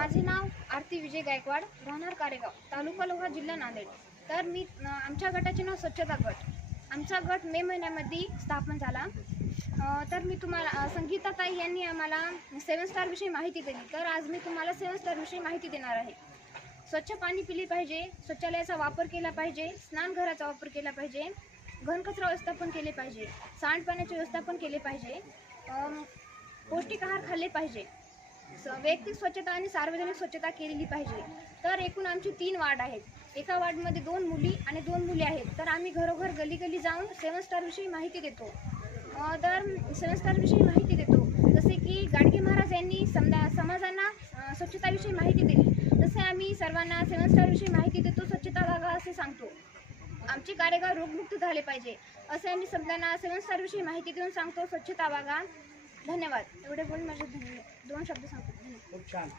माझे नाव आरती विजय गायकवाड, राहणार कारेगाव, तालुका लोहा, जिल्हा नांदेड। तर आमच्या गटाचे नाव स्वच्छता गट। आमचा गट मे महिन्यामध्ये स्थापन झाला। तर मी तुम्हाला संगीताताई यांनी आम्हाला 7 स्टार विषयी माहिती दिली। तर आज मी तुम्हाला 7 स्टार विषयी माहिती देणार आहे। स्वच्छ पाणी पिले पाहिजे, शौचालयाचा वापर केला पाहिजे, स्नानघराचा वापर केला पाहिजे, घनकचरा व्यवस्थापन केले पाहिजे, सांडपाण्याचे व्यवस्थापन केले पाहिजे, पौष्टिक आहार खाल्ले पाहिजे, वैयक्तिक स्वच्छता आणि सार्वजनिक स्वच्छता केलेली पाहिजे। तर एकूण आमची 3 वार्ड आहेत। एका वार्डमध्ये 2 मुली आणि 2 मुले आहेत। तर आम्ही घरोघर गली गली जाऊन 7 स्टार विषयी माहिती देतो। तर 7 स्टार विषयी माहिती देतो, जसे की गाडगे महाराज यांनी समाजांना स्वच्छताविषयी माहिती दिली, तसे आम्ही सर्वांना 7 स्टार विषयी माहिती देतो। स्वच्छता बागा असे सांगतो। आमचे कारेगाव रोगमुक्त झाले पाहिजे असे आम्ही समजांना 7 स्टार विषयी माहिती देऊन सांगतो। स्वच्छता बागा। धन्यवाद। एवढे बोलून माझे 2 शब्द सांगतो। धन्यवाद।